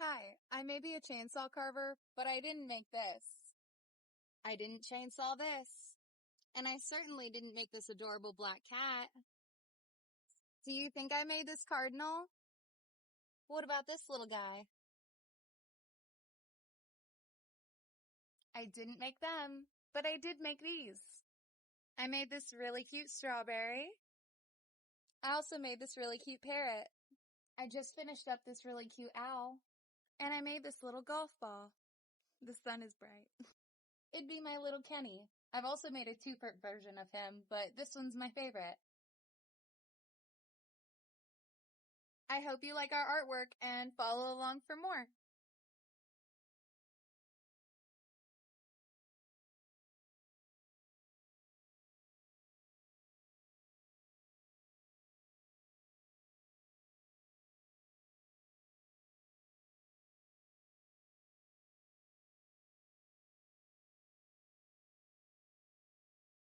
Hi, I may be a chainsaw carver, but I didn't make this. I didn't chainsaw this. And I certainly didn't make this adorable black cat. Do you think I made this cardinal? What about this little guy? I didn't make them, but I did make these. I made this really cute strawberry. I also made this really cute parrot. I just finished up this really cute owl. And I made this little golf ball. The sun is bright. It'd be my little Kenny. I've also made a two-part version of him, but this one's my favorite. I hope you like our artwork and follow along for more.